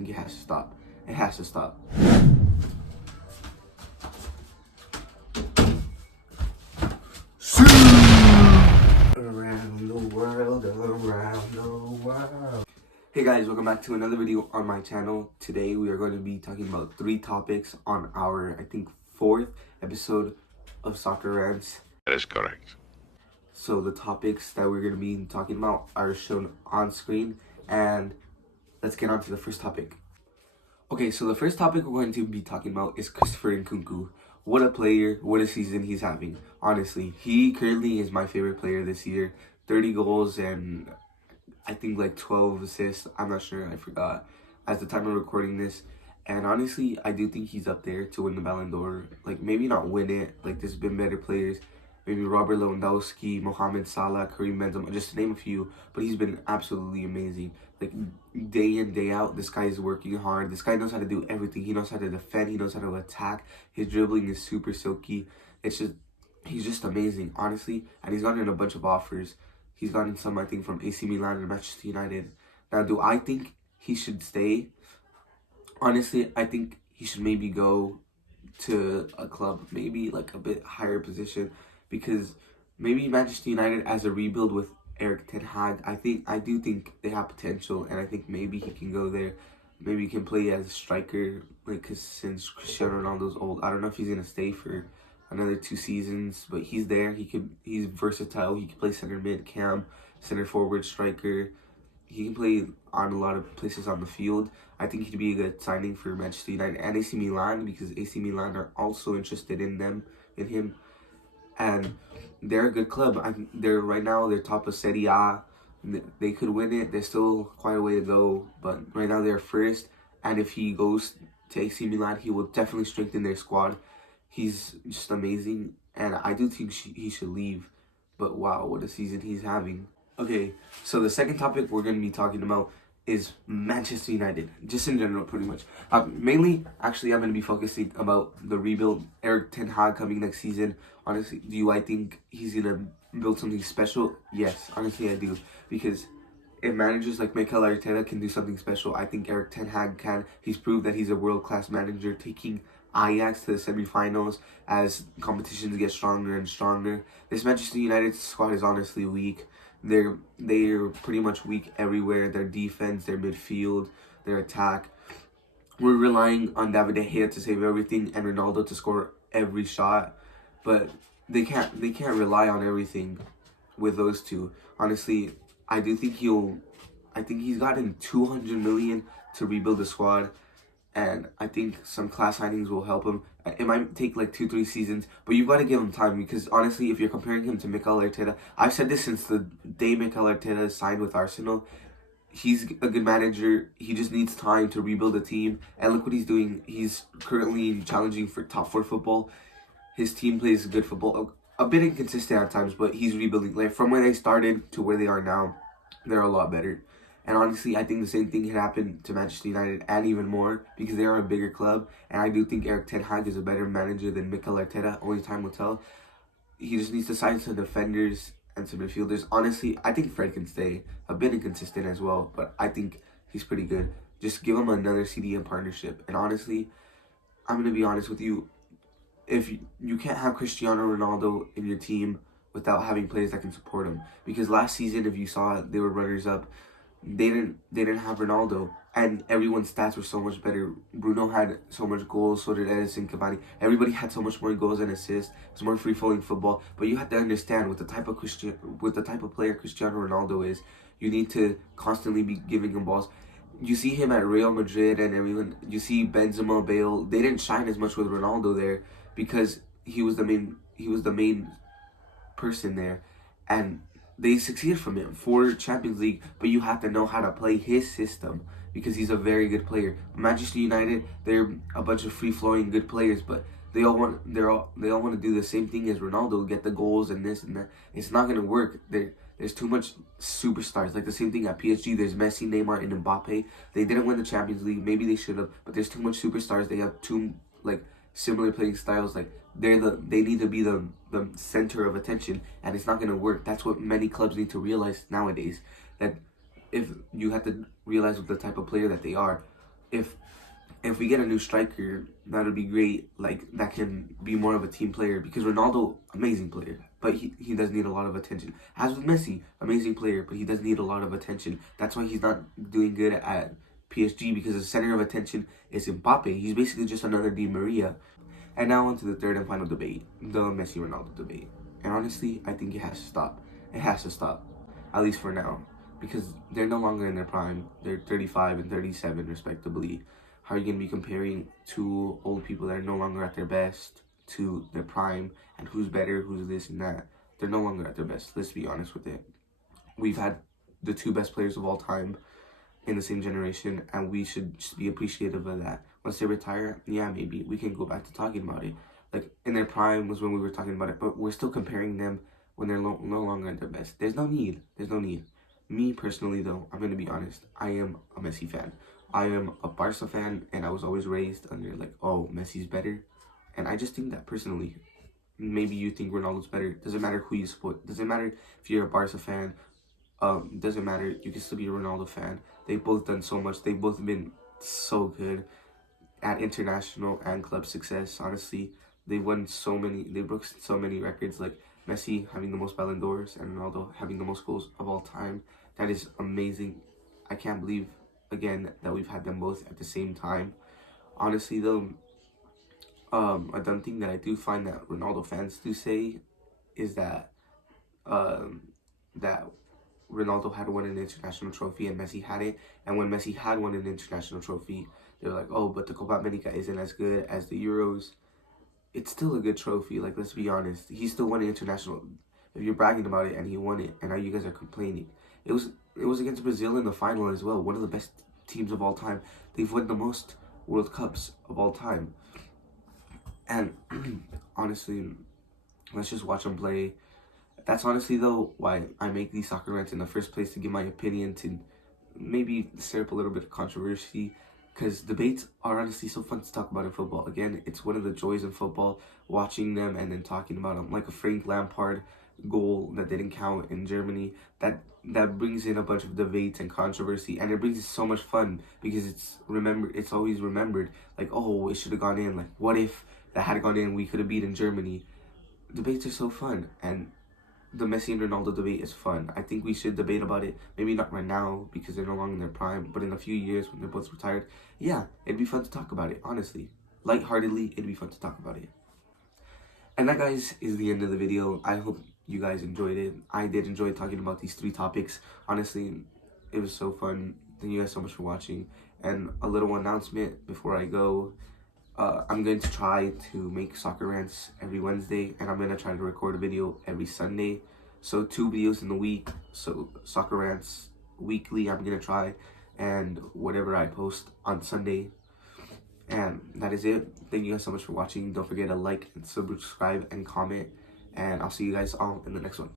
It has to stop. It has to stop. Around the world, around the world. Hey guys, welcome back to another video on my channel. Today we are going to be talking about 3 topics on our, I think, 4th episode of Soccer Rants. That is correct. So the topics that we're going to be talking about are shown on screen, and let's get on to the first topic. Okay, so the first topic we're going to be talking about is Christopher Nkunku. What a player, what a season he's having. Honestly, he currently is my favorite player this year. 30 goals and I think like 12 assists. I'm not sure, I forgot at the time of recording this. And honestly, I do think he's up there to win the Ballon d'Or. Like, maybe not win it. Like, there's been better players. Maybe Robert Lewandowski, Mohamed Salah, Karim Benzema, just to name a few. But he's been absolutely amazing. Like, day in, day out, this guy is working hard. This guy knows how to do everything. He knows how to defend. He knows how to attack. His dribbling is super silky. He's just amazing, honestly. And he's gotten a bunch of offers. He's gotten some, I think, from AC Milan and Manchester United. Now, do I think he should stay? Honestly, I think he should maybe go to a club, maybe like a bit higher position. Because maybe Manchester United as a rebuild with Erik ten Hag, I do think they have potential, and I think maybe he can go there. Maybe he can play as a striker, like, cause since Cristiano Ronaldo's old, I don't know if he's gonna stay for another 2 seasons, but he's there. He's versatile. He can play center mid, cam, center forward, striker. He can play on a lot of places on the field. I think he'd be a good signing for Manchester United and AC Milan, because AC Milan are also interested in him. And they're a good club. Right now they're top of Serie A. They could win it. There's still quite a way to go, but right now they're first. And if he goes to AC Milan, he will definitely strengthen their squad. He's just amazing, and I do think he should leave. But wow, what a season he's having. Okay, so the second topic we're going to be talking about is Manchester United, just in general, pretty much. Mainly, actually, I'm going to be focusing about the rebuild, Erik ten Hag coming next season. Honestly, I think he's going to build something special? Yes, honestly, I do. Because if managers like Mikel Arteta can do something special, I think Erik ten Hag can. He's proved that he's a world-class manager, taking Ajax to the semifinals as competitions get stronger and stronger. This Manchester United squad is honestly weak. They're pretty much weak everywhere. Their defense, their midfield, their attack. We're relying on David De Gea to save everything and Ronaldo to score every shot, but they can't rely on everything with those two. Honestly, I think he's gotten 200 million to rebuild the squad. And I think some class signings will help him. It might take like 2-3 seasons, but you've got to give him time, because honestly, if you're comparing him to Mikel Arteta, I've said this since the day Mikel Arteta signed with Arsenal. He's a good manager. He just needs time to rebuild a team. And look what he's doing. He's currently challenging for top 4 football. His team plays good football. A bit inconsistent at times, but he's rebuilding. Like, from where they started to where they are now, they're a lot better. And honestly, I think the same thing can happen to Manchester United, and even more, because they are a bigger club. And I do think Erik ten Hag is a better manager than Mikel Arteta. Only time will tell. He just needs to sign some defenders and some midfielders. Honestly, I think Fred can stay. A bit inconsistent as well, but I think he's pretty good. Just give him another CDM partnership. And honestly, I'm going to be honest with you. If you can't have Cristiano Ronaldo in your team without having players that can support him. Because last season, if you saw, they were runners-up. They didn't have Ronaldo, and everyone's stats were so much better. Bruno had so much goals, so did Edison Cavani. Everybody had so much more goals and assists. It's more free-flowing football. But you have to understand, with the type of player Cristiano Ronaldo is, you need to constantly be giving him balls. You see him at Real Madrid, and everyone. You see Benzema, Bale. They didn't shine as much with Ronaldo there because he was the main person there, and they succeeded from him for Champions League, but you have to know how to play his system, because he's a very good player. Manchester United, they're a bunch of free-flowing good players, but they all want to do the same thing as Ronaldo, get the goals and this and that. It's not gonna work. There's too much superstars. Like the same thing at PSG. There's Messi, Neymar, and Mbappe. They didn't win the Champions League. Maybe they should have, but there's too much superstars. They have two similar playing styles. Like they need to be the center of attention, and it's not going to work. That's what many clubs need to realize nowadays, that if you have to realize with the type of player that they are. if we get a new striker, that would be great. Like, that can be more of a team player, because Ronaldo, amazing player, but he does need a lot of attention. As with Messi, amazing player, but he does need a lot of attention. That's why he's not doing good at PSG, because the center of attention is Mbappe. He's basically just another Di Maria. And now on to the third and final debate, the Messi-Ronaldo debate. And honestly, I think it has to stop. It has to stop, at least for now, because they're no longer in their prime. They're 35 and 37 respectively. How are you going to be comparing two old people that are no longer at their best to their prime, and who's better, who's this and that? They're no longer at their best. Let's be honest with it. We've had the two best players of all time in the same generation, and we should just be appreciative of that. Once they retire, yeah, maybe we can go back to talking about it. Like, in their prime was when we were talking about it, but we're still comparing them when they're no longer at their best. There's no need. There's no need. Me personally, though, I'm going to be honest. I am a Messi fan. I am a Barca fan, and I was always raised under, like, oh, Messi's better. And I just think that personally. Maybe you think Ronaldo's better. Doesn't matter who you support. Doesn't matter if you're a Barca fan. Doesn't matter. You can still be a Ronaldo fan. They've both done so much. They've both been so good at international and club success. Honestly, they've won so many. They broke so many records. Like Messi having the most Ballon d'Ors and Ronaldo having the most goals of all time. That is amazing. I can't believe again that we've had them both at the same time. Honestly, though, a dumb thing that I do find that Ronaldo fans do say is that that Ronaldo had won an international trophy and Messi hadn't. And when Messi had won an international trophy, they were like, oh, but the Copa America isn't as good as the Euros. It's still a good trophy. Like, let's be honest. He still won an international. If you're bragging about it and he won it, and now you guys are complaining. It was against Brazil in the final as well. One of the best teams of all time. They've won the most World Cups of all time. And honestly, let's just watch them play. That's honestly, though, why I make these soccer rants in the first place, to give my opinion, to maybe stir up a little bit of controversy, because debates are honestly so fun to talk about in football. Again, it's one of the joys in football, watching them and then talking about them, like a Frank Lampard goal that didn't count in Germany. That brings in a bunch of debates and controversy, and it brings it so much fun, because it's always remembered, like, oh, it should have gone in. Like, what if that had gone in, we could have beaten Germany. Debates are so fun, and the Messi and Ronaldo debate is fun. I think we should debate about it. Maybe not right now because they're no longer in their prime, but in a few years when they're both retired, yeah, it'd be fun to talk about it, honestly. Lightheartedly, it'd be fun to talk about it. And that, guys, is the end of the video. I hope you guys enjoyed it. I did enjoy talking about these three topics. Honestly, it was so fun. Thank you guys so much for watching. And a little announcement before I go. I'm going to try to make soccer rants every Wednesday, and I'm going to try to record a video every Sunday. So 2 videos in the week. So soccer rants weekly I'm going to try, and whatever I post on Sunday. And that is it. Thank you guys so much for watching. Don't forget to like and subscribe and comment, and I'll see you guys all in the next one.